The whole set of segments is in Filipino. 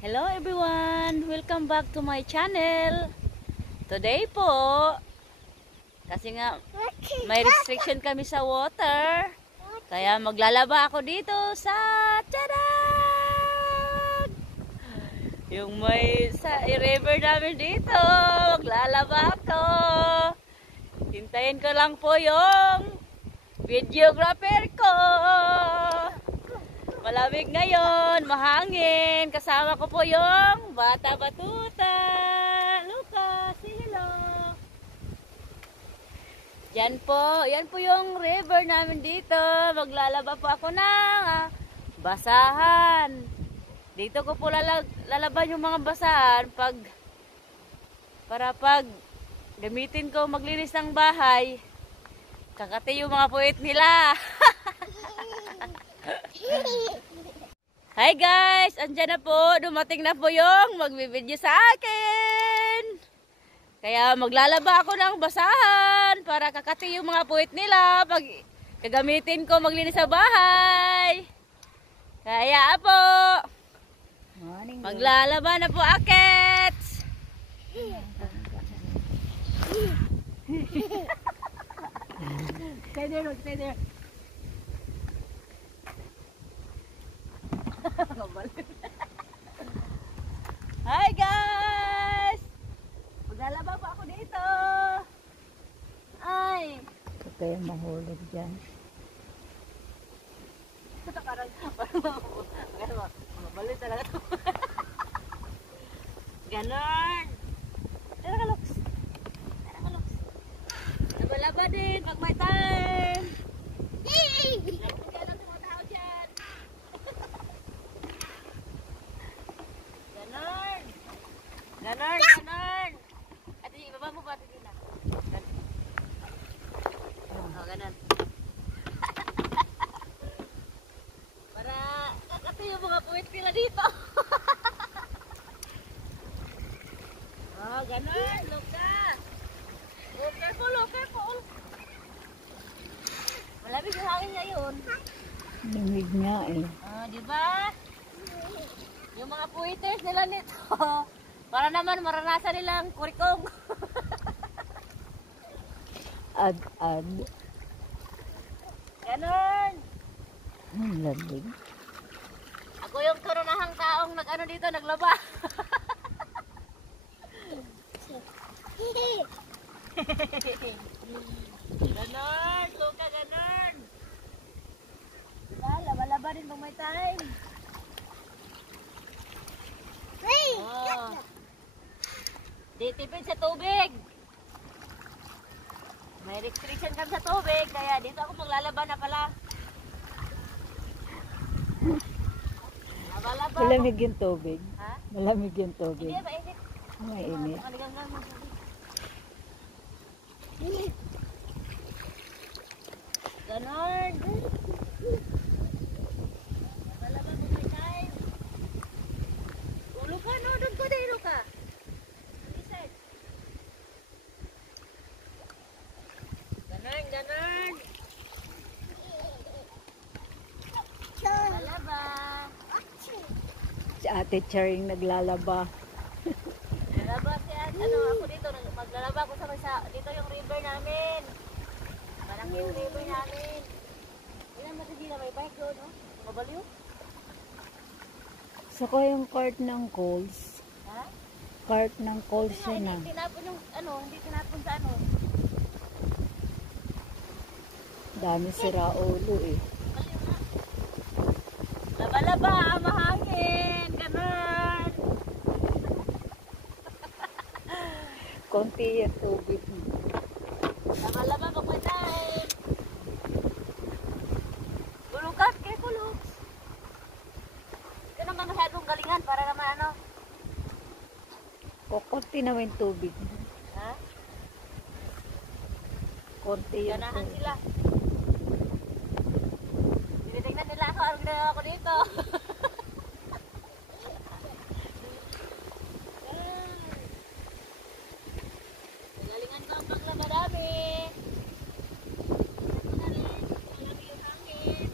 Hello everyone! Welcome back to my channel. Today po, kasi nga may restriction kami sa water, kaya maglalaba ako dito sa Tiyadag! Yung may sa river namin dito, maglalaba ako. Hintayin ko lang po yung videographer ko. Malamig ngayon, mahangin. Kasama ko po yung Bata Batuta. Lucas, say hello. Yan po yung river namin dito. Maglalaba po ako ng basahan. Dito ko po lalaban yung mga basahan para pag gamitin ko maglinis ng bahay. Kakati yung mga puwit nila. Hi guys! Andyan na po. Dumating na po yung magbibideo sa akin. Kaya maglalaba ako ng basahan para kakati yung mga puwit nila pag gagamitin ko maglinis sa bahay. Kaya po. Maglalaba na po akets. Stay there, stay there. Hi guys! Maglalaba pa ako dito. Ay! Huwag kayong mahulog dyan. Parang mabalik talaga ito. Ganon! Tara ka, Lux. Tara ka, Lux. Laba-laba din pag may time. Ganon, ganon. At ibaba mo ba ito na? Oh, ganon. Para kakati yung mga puwit nila dito. Oh, ganon. Look ka. Oh, careful, oh, careful. Malamig yung hangin ngayon. Lamig nga eh. Oh, di ba? Yung mga puwiters nila nito. Para naman maranasan nilang kurikong. Ad-ad. Ganon. Ang lamig. Ako yung karunahang taong nag-ano dito, naglaba. Ganon, suka ganon. Diba, laba-laba din pag may time. Oh. Di tipid sa tubig. May restriction kami sa tubig, kaya dito ako maglalaba na pala. Laba-laba. Malamig yung tubig. Ha? Malamig yung tubig. Hindi, mainit. Mainit. Maligang lang ng tubig. Ganon. Laba-laba mo may time. Ulo ka, no? Doon ko, dahilo ka. Ganon, ganon. Lalaba. Si Ate Charing naglalaba. Lalaba siya. Ano, ako dito, maglalaba ko sa dito yung river namin. Parang yung river namin. Ilan matindi na may bike doon, no? Mabaliw? Saka yung cart ng coals. Ha? Cart ng coals yun na. Hindi tinapon yung, ano, hindi tinapon sa ano. Dami sira ulo eh. Maliw na. Laba-laba, mahangin, ganun. Konti yung tubig. Laba-laba, pag may time. Gulukat, kay Kulux. Ito naman masyadong galingan para naman ano. Konti naman yung tubig. Ha? Konti yung Ganahan tubig. sila. Tinitignan nila ako, anong ginagawa ko dito. Galingan ko ang paglaba dami. Ito na rin, malami yung hangin.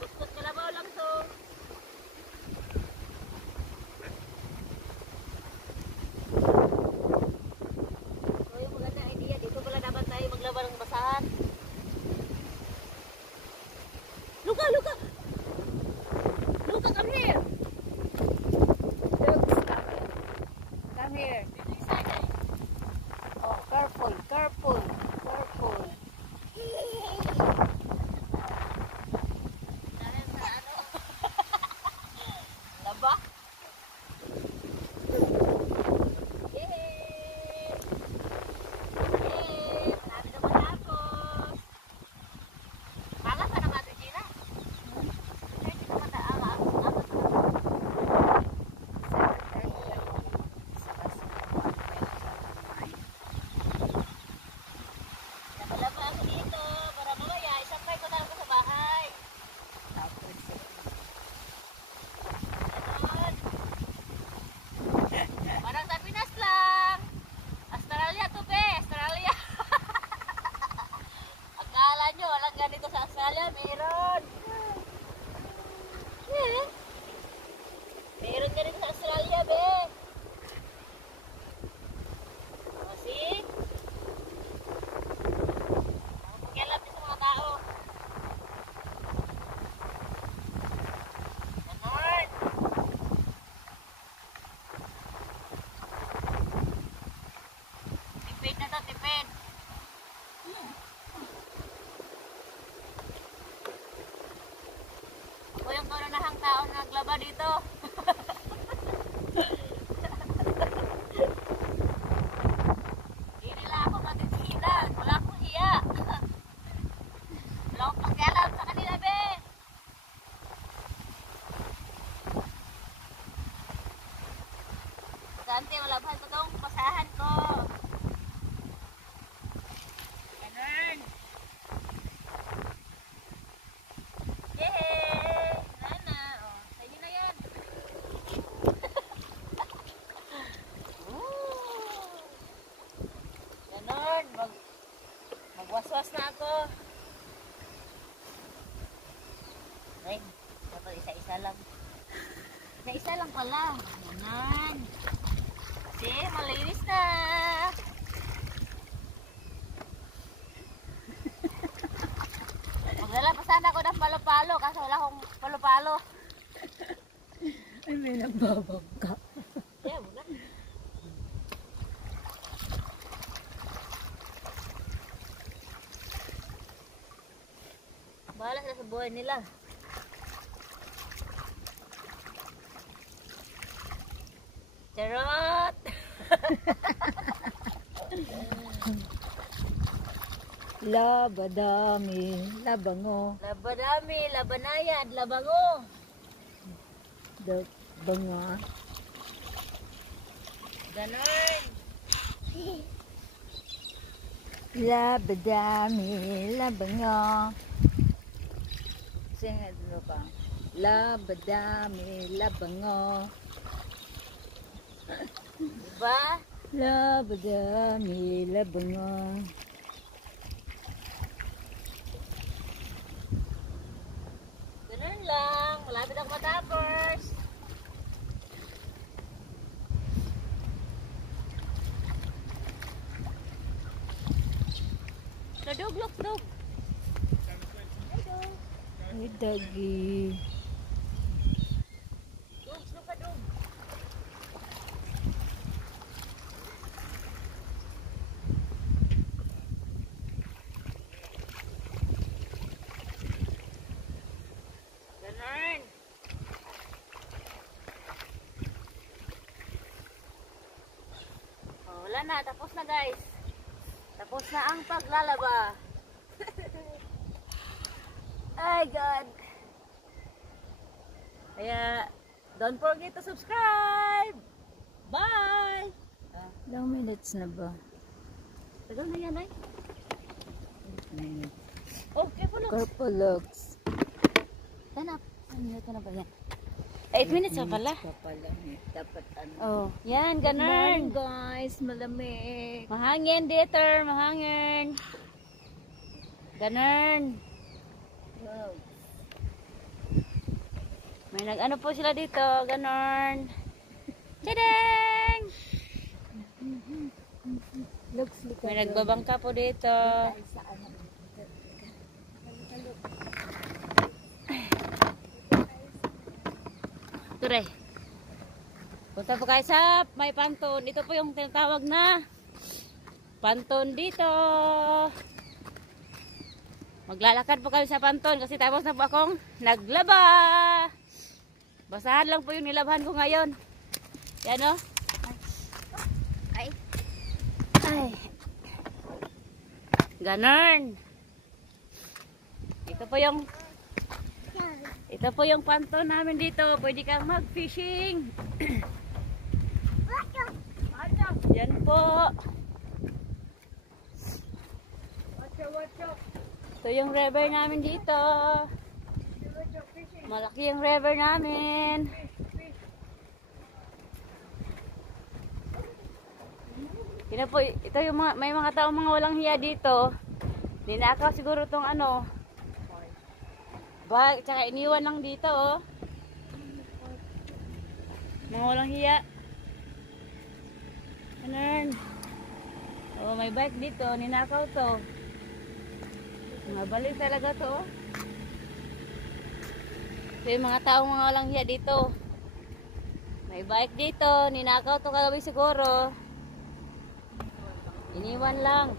Gusto ka lang sa tao naglaba dito. Hindi nila ako matitinan. Wala akong hiya. Wala akong pakialam sa kanila, be. Sante, malabhan ko tong basahan ko. Ganun. Yehey! Nana, oh, sa inyo na yan. Ganun, magwaswas na ako. Ay, dapat isa-isa lang. Isa-isa lang pala. Ganun. Kasi malinis na. Magdala pa sana ako ng palo-palo kasi wala akong palo-palo. Ay, may nagbabangka. Yeah, wala. Bahala sila sa buhay nila. Charot! Labadami, labango, Labadami, labanayad, labango. banga. Ganon. Labadami, labango. Singad mo pa. Labadami, labango. Diba? Labadami, labango. Ganon lang. Malapit ako matapos. Dog, look, dog. Ay, dagi. Dog, look ka, dog. Ganon. Oh, wala na. Tapos na, guys. Tapos na ang paglalaba. Ay, God. Kaya, don't forget to subscribe. Bye! Ilang minutes na ba? Tagal na yan, ay. Minutes. Okay po lang. Corpolux. Tanap. Ano minuto na ba yan? 8 minutes pa pala. Pa pala. Dapat ano. Oh, yan, Good morning, ganun. guys. Malamig. Mahangin dito, mahangin. Ganun. Wow. May nag-ano po sila dito, ganun. Tadang! Looks like May nagbabangka po dito. sa ano. Ture. Punta po kayo sa may panton. Ito po yung tinatawag na panton dito. Maglalakad po kami sa panton kasi tapos na po akong naglaba. Basahan lang po yung nilabhan ko ngayon. Yan o. Ay. Ay. Ganon. Ito po yung panton namin dito. Pwede kang mag-fishing. Yan po. Ito yung river namin dito. Malaki yung river namin. Ito yung may mga taong mga walang hiya dito. Ninakaw siguro tong ano. Bag, tsaka iniwan lang dito, oh. Mga walang hiya. Ganun. Oh, may bike dito. Ninakaw to. Mga balik talaga to, oh. So, yung mga taong mga walang hiya dito. May bike dito. Ninakaw to kagabi siguro. Iniwan lang.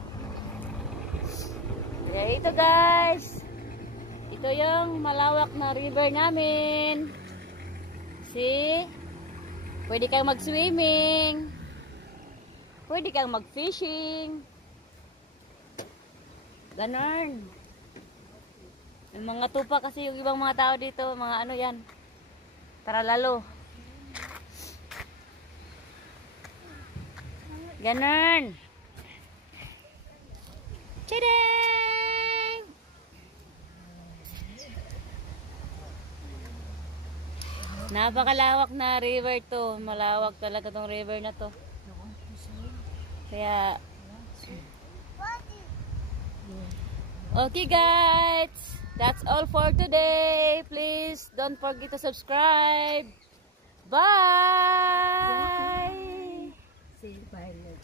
Kaya ito, guys. Ito yung malawak na river namin. See? Pwede kang mag-swimming. Pwede kang mag-fishing. Ganon. Yung mga tupa kasi yung ibang mga tao dito, mga ano yan. Taralalo. Ganon. Tadang! Napakalawak na river to. Malawak talaga tong river na to. Kaya okay guys, that's all for today. Please don't forget to subscribe. Bye!